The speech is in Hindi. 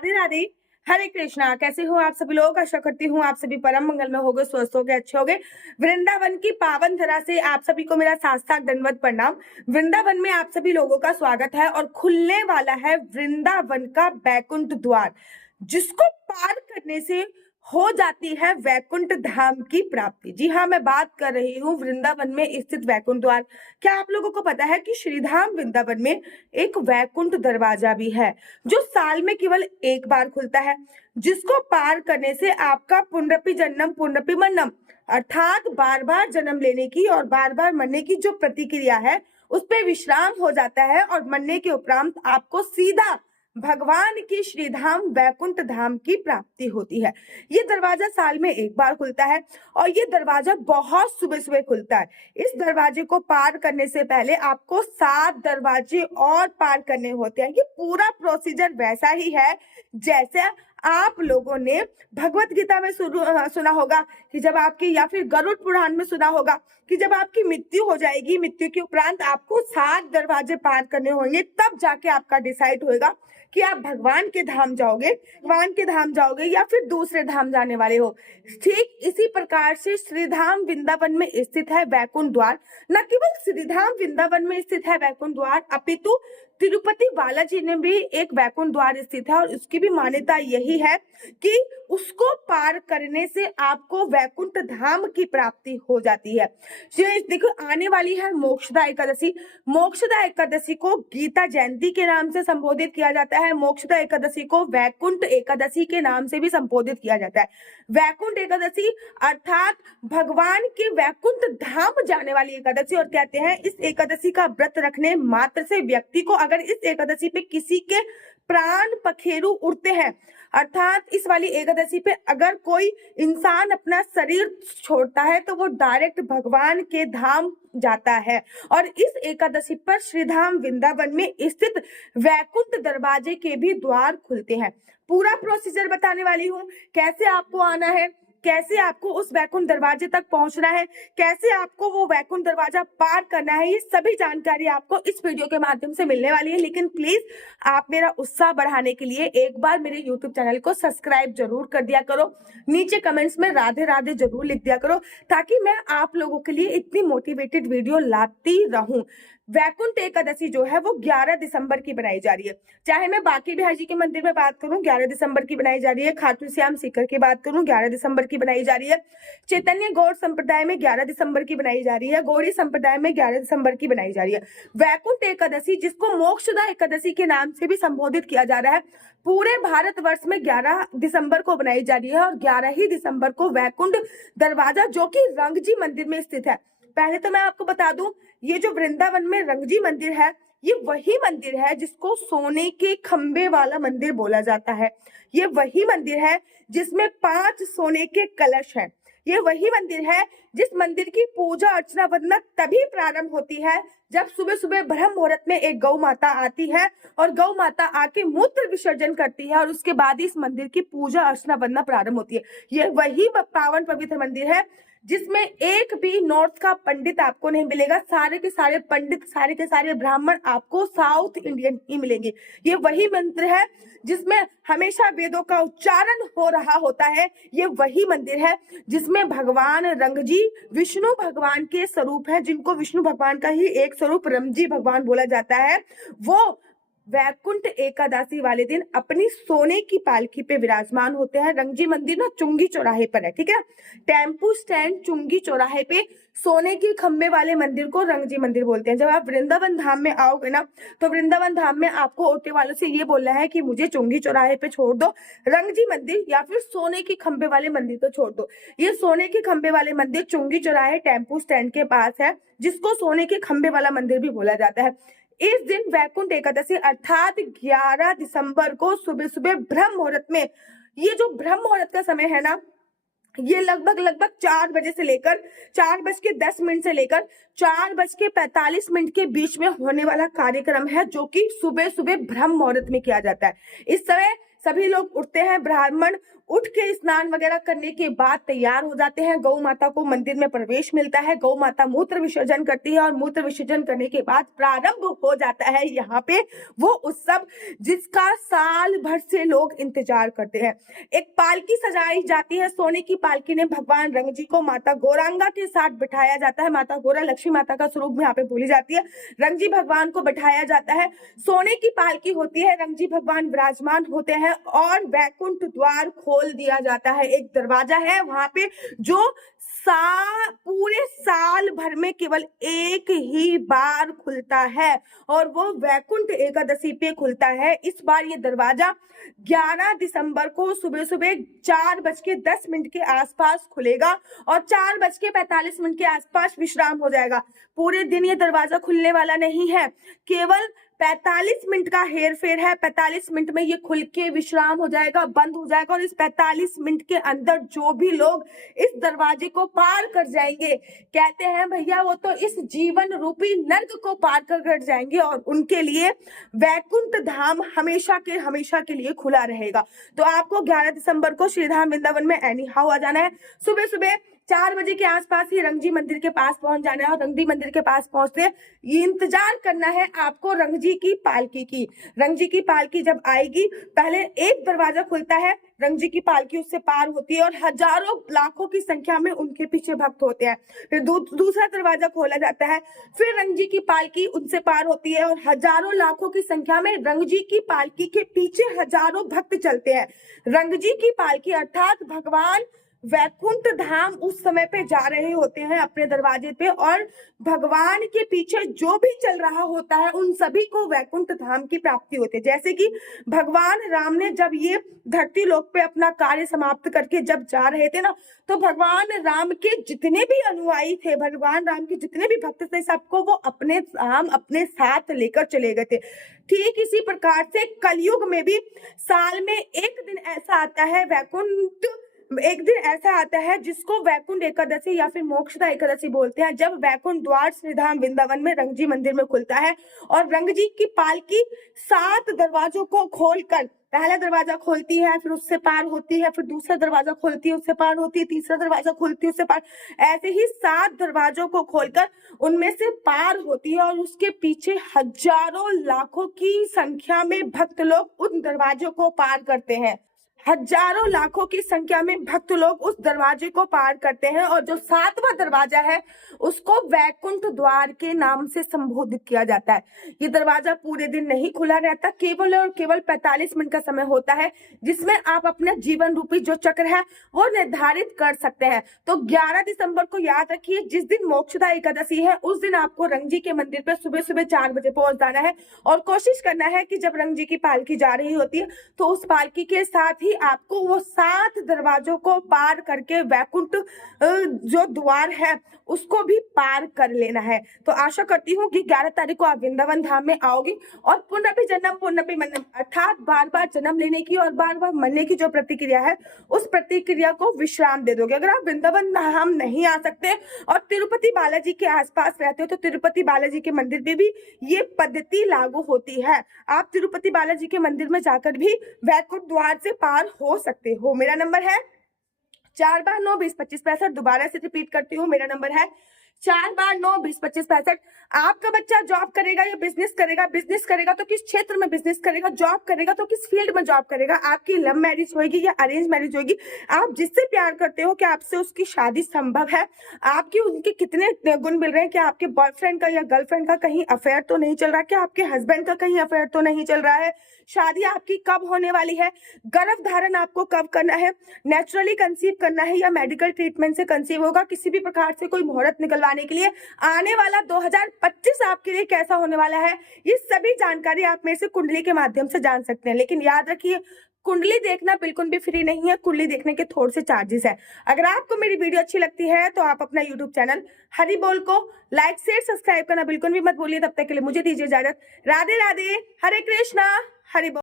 राधे राधे। हरे कृष्णा। कैसे हो आप सभी लोग? आशा करती हूँ आप सभी परम मंगल में होगे, स्वस्थ होगे, अच्छे होगे। वृंदावन की पावन धरा से आप सभी को मेरा साष्टांग दंडवत प्रणाम। वृंदावन में आप सभी लोगों का स्वागत है और खुलने वाला है वृंदावन का बैकुंठ द्वार, जिसको पार करने से हो जाती है वैकुंठ धाम की प्राप्ति। जी हाँ, मैं बात कर रही हूँ वृंदावन में स्थित वैकुंठ द्वार। क्या आप लोगों को पता है कि श्रीधाम वृंदावन में एक वैकुंठ दरवाजा भी है, जो साल में केवल एक बार खुलता है, जिसको पार करने से आपका पुनरपि जन्म पुनरपि मरणम अर्थात बार बार जन्म लेने की और बार बार मरने की जो प्रतिक्रिया है, उस पे विश्राम हो जाता है और मरने के उपरांत आपको सीधा भगवान की श्रीधाम वैकुंठ धाम की प्राप्ति होती है। ये दरवाजा साल में एक बार खुलता है और ये दरवाजा बहुत सुबह सुबह खुलता है। इस दरवाजे को पार करने से पहले आपको 7 दरवाजे और पार करने होते हैं। ये पूरा प्रोसीजर वैसा ही है जैसे आप लोगों ने भगवत गीता में सुना होगा कि जब आपकी, या फिर गरुड़ पुराण में सुना होगा कि जब आपकी मृत्यु हो जाएगी, मृत्यु के उपरांत आपको 7 दरवाजे पार करने होंगे, तब जाके आपका डिसाइड होगा कि आप भगवान के धाम जाओगे या फिर दूसरे धाम जाने वाले हो। ठीक इसी प्रकार से श्रीधाम वृंदावन में स्थित है वैकुंठ द्वार। न केवल श्रीधाम वृंदावन में स्थित है वैकुंठ द्वार, अपितु तिरुपति बालाजी ने भी एक वैकुंठ द्वार स्थित है और उसकी भी मान्यता यही है कि उसको पार करने से आपको वैकुंठ धाम की प्राप्ति हो जाती है। देखो, आने वाली है मोक्षदा एकादशी। मोक्षदा एकादशी को गीता जयंती के नाम से संबोधित किया जाता है। मोक्षदा एकादशी को वैकुंठ एकादशी के नाम से भी संबोधित किया जाता है। वैकुंठ एकादशी अर्थात भगवान के वैकुंठ धाम जाने वाली एकादशी। और कहते हैं इस एकादशी का व्रत रखने मात्र से व्यक्ति को, अगर इस एकादशी पे किसी के प्राण पखेरु उड़ते हैं, अर्थात इस वाली एकादशी पे अगर कोई इंसान अपना शरीर छोड़ता है तो वो डायरेक्ट भगवान के धाम जाता है। और इस एकादशी पर श्रीधाम वृंदावन में स्थित वैकुंठ दरवाजे के भी द्वार खुलते हैं। पूरा प्रोसीजर बताने वाली हूँ, कैसे आपको आना है, कैसे आपको उस वैकुंठ दरवाजे तक पहुंचना है, कैसे आपको वो वैकुंठ दरवाजा पार करना है, ये सभी जानकारी आपको इस वीडियो के माध्यम से मिलने वाली है। लेकिन प्लीज आप मेरा उत्साह बढ़ाने के लिए एक बार मेरे YouTube चैनल को सब्सक्राइब जरूर कर दिया करो, नीचे कमेंट्स में राधे राधे जरूर लिख दिया करो, ताकि मैं आप लोगों के लिए इतनी मोटिवेटेड वीडियो लाती रहूं। वैकुंठ एकादशी जो है वो 11 दिसंबर की बनाई जा रही है। चाहे मैं बाकी बिहार जी के मंदिर में बात करूं, 11 दिसंबर की बनाई जा रही है। खाटू श्याम सीकर की बात करूं, 11 दिसंबर की बनाई जा रही है। चैतन्य गौड़ संप्रदाय में 11 दिसंबर की बनाई जा रही है। गौड़ी संप्रदाय में 11 दिसंबर की बनाई जा रही है। वैकुंठ एकादशी, जिसको मोक्षदा एकादशी के नाम से भी संबोधित किया जा रहा है, पूरे भारतवर्ष में 11 दिसंबर को बनाई जा रही है। और 11 ही दिसंबर को वैकुंठ दरवाजा, जो कि रंगजी मंदिर में स्थित है। पहले तो मैं आपको बता दूं, ये जो वृंदावन में रंगजी मंदिर है, ये वही मंदिर है जिसको सोने के खंबे वाला मंदिर बोला जाता है। ये वही मंदिर है जिसमें 5 सोने के कलश हैं। ये वही मंदिर है जिस मंदिर की पूजा अर्चना वंदना तभी प्रारंभ होती है जब सुबह सुबह ब्रह्म मुहूर्त में एक गौ माता आती है और गौ माता आके मूत्र विसर्जन करती है, और उसके बाद इस मंदिर की पूजा अर्चना वंदना प्रारंभ होती है। ये वही पावन पवित्र मंदिर है जिसमें एक भी नॉर्थ का पंडित आपको नहीं मिलेगा। सारे के सारे पंडित, सारे के सारे ब्राह्मण आपको साउथ इंडियन ही मिलेंगे। ये वही मंदिर है जिसमें हमेशा वेदों का उच्चारण हो रहा होता है। ये वही मंदिर है जिसमें भगवान रंगजी विष्णु भगवान के स्वरूप है, जिनको विष्णु भगवान का ही एक स्वरूप रंगजी भगवान बोला जाता है। वो वैकुंठ एकादशी वाले दिन अपनी सोने की पालकी पे विराजमान होते हैं। रंगजी मंदिर ना चुंगी चौराहे पर है, ठीक है। टेम्पू स्टैंड चुंगी चौराहे पे सोने के खंबे वाले मंदिर को रंगजी मंदिर बोलते हैं। जब आप वृंदावन धाम में आओगे ना, तो वृंदावन धाम में आपको ऑटो वालों से ये बोलना है कि मुझे चुंगी चौराहे पे छोड़ दो, रंगजी मंदिर या फिर सोने के खंबे वाले मंदिर को छोड़ दो। ये सोने के खंबे वाले मंदिर चुंगी चौराहे टेम्पू स्टैंड के पास है, जिसको सोने के खंबे वाला मंदिर भी बोला जाता है। इस दिन वैकुंठ एकादशी अर्थात 11 दिसंबर को सुबह सुबह ब्रह्म मुहूर्त में, ये जो ब्रह्म मुहूर्त का समय है ना, ये लगभग 4 बजे से लेकर 4:10 से लेकर 4:45 के बीच में होने वाला कार्यक्रम है, जो कि सुबह सुबह ब्रह्म मुहूर्त में किया जाता है। इस समय सभी लोग उठते हैं, ब्राह्मण उठ के स्नान वगैरह करने के बाद तैयार हो जाते हैं। गौ माता को मंदिर में प्रवेश मिलता है। गौ माता मूत्र विसर्जन करती है और मूत्र विसर्जन करने के बाद प्रारंभ हो जाता है यहाँ पे वो उत्सव जिसका साल भर से लोग इंतजार करते हैं। एक पालकी सजाई जाती है। सोने की पालकी ने भगवान रंग जी को माता गौरांगा के साथ बिठाया जाता है। माता गौरा लक्ष्मी माता का स्वरूप यहाँ पे बोली जाती है। रंग जी भगवान को बिठाया जाता है। सोने की पालकी होती है। रंग जी भगवान विराजमान होते हैं और वैकुंठ द्वार खोल दिया जाता है। एक दरवाजा है वहां पे जो पूरे साल भर में केवल एक ही बार खुलता है और वो वैकुंठ एकादशी पे खुलता है। इस बार ये दरवाजा 11 दिसंबर को सुबह सुबह 4:10 के आसपास खुलेगा और 4:45 के आसपास विश्राम हो जाएगा। पूरे दिन ये दरवाजा खुलने वाला नहीं है, केवल 45 मिनट का हेर फेर है। 45 मिनट में ये खुल के विश्राम हो जाएगा, बंद हो जाएगा और इस 45 मिनट के अंदर जो भी लोग इस दरवाजे को पार कर जाएंगे, कहते हैं भैया वो तो इस जीवन रूपी नर्क को पार कर जाएंगे और उनके लिए वैकुंठ धाम हमेशा के लिए खुला रहेगा। तो आपको 11 दिसंबर को श्रीधाम वृंदावन में एनी हाउ आ जाना है। सुबह सुबह 4 बजे के आसपास ही रंगजी मंदिर के पास पहुंच जाना है और रंगजी मंदिर के पास पहुंचते ये इंतजार करना है आपको रंगजी की पालकी की। रंगजी की पालकी जब आएगी, पहले एक दरवाजा खुलता है, रंगजी की पालकी उससे पार होती है और हजारों लाखों की संख्या में उनके पीछे भक्त होते हैं। फिर दूसरा दरवाजा खोला जाता है, फिर रंगजी की पालकी उनसे पार होती है और हजारों लाखों की संख्या में रंगजी की पालकी के पीछे हजारों भक्त चलते हैं। रंगजी की पालकी अर्थात भगवान वैकुंठ धाम उस समय पे जा रहे होते हैं अपने दरवाजे पे और भगवान के पीछे जो भी चल रहा होता है उन सभी को वैकुंठ धाम की प्राप्ति होती है। जैसे कि भगवान राम ने जब ये धरती लोक पे अपना कार्य समाप्त करके जब जा रहे थे ना, तो भगवान राम के जितने भी अनुयायी थे, भगवान राम के जितने भी भक्त थे, सबको वो अपने साथ लेकर चले गए थे। ठीक इसी प्रकार से कलयुग में भी साल में एक दिन ऐसा आता है जिसको वैकुंठ एकादशी या फिर मोक्षदा एकादशी बोलते हैं, जब वैकुंठ द्वार श्रीधाम वृंदावन में रंगजी मंदिर में खुलता है और रंगजी की पालकी 7 दरवाजों को खोलकर पहला दरवाजा खोलती है, फिर उससे पार होती है, फिर दूसरा दरवाजा खोलती है, उससे पार होती है, तीसरा दरवाजा खोलती है, उससे पार, ऐसे ही 7 दरवाजों को खोलकर उनमें से पार होती है और उसके पीछे हजारों लाखों की संख्या में भक्त लोग उन दरवाजों को पार करते हैं। हजारों लाखों की संख्या में भक्त लोग उस दरवाजे को पार करते हैं और जो 7वां दरवाजा है उसको वैकुंठ द्वार के नाम से संबोधित किया जाता है। ये दरवाजा पूरे दिन नहीं खुला रहता, केवल और केवल 45 मिनट का समय होता है जिसमें आप अपना जीवन रूपी जो चक्र है वो निर्धारित कर सकते हैं। तो 11 दिसंबर को याद रखिए, जिस दिन मोक्षदा एकादशी है उस दिन आपको रंगजी के मंदिर पे सुबह सुबह 4 बजे पहुंच जाना है और कोशिश करना है कि जब रंगजी की पालकी जा रही होती है तो उस पालकी के साथ ही आपको वो 7 दरवाजों को पार करके वैकुंठ जो द्वार है उसको भी पार कर लेना है। तो आशा करती हूँ कि 11 तारीख को आप वृंदावन धाम में आओगे और पुनरपि जन्म पुनरपि मरणम अर्थात बार बार जन्म लेने की और बार बार मरने की जो प्रतिक्रिया है उस प्रतिक्रिया को विश्राम दे दोगे। अगर आप वृंदावन धाम नहीं आ सकते और तिरुपति बालाजी के आसपास रहते हो तो तिरुपति बालाजी के मंदिर में भी ये पद्धति लागू होती है। आप तिरुपति बालाजी के मंदिर में जाकर भी वैकुंठ द्वार से पार हो सकते हो। मेरा नंबर है 4/9-20-25-65। दोबारा से रिपीट करती हूँ, मेरा नंबर है 4/9-20-25-65। आपका बच्चा जॉब करेगा या बिजनेस करेगा तो किस क्षेत्र में बिजनेस करेगा, जॉब करेगा तो किस फील्ड में जॉब करेगा, आपकी लव मैरिज होगी या अरेंज मैरिज होगी, आप जिससे प्यार करते हो क्या आपसे उसकी शादी संभव है, आपकी उनके कितने गुण मिल रहे हैं, क्या आपके बॉयफ्रेंड का या गर्लफ्रेंड का कहीं अफेयर तो नहीं चल रहा, क्या आपके हस्बैंड का कहीं अफेयर तो नहीं चल रहा है, शादी आपकी कब होने वाली है, गर्भ धारण आपको कब करना है, नेचुरली कंसीव करना है या मेडिकल ट्रीटमेंट से कंसीव होगा, किसी भी प्रकार से कोई मुहूर्त निकलवाने के लिए आने वाला 2025 आपके लिए कैसा होने वाला है, ये सभी जानकारी आप मेरे से कुंडली के माध्यम से जान सकते हैं। लेकिन याद रखिए, कुंडली देखना बिल्कुल भी फ्री नहीं है, कुंडली देखने के थोड़े से चार्जेस है। अगर आपको मेरी वीडियो अच्छी लगती है तो आप अपना यूट्यूब चैनल हरि बोल को लाइक शेयर सब्सक्राइब करना बिल्कुल भी मत भूलिए। तब तक के लिए मुझे दीजिए इजाजत। राधे राधे, हरे कृष्णा, हरि बोल।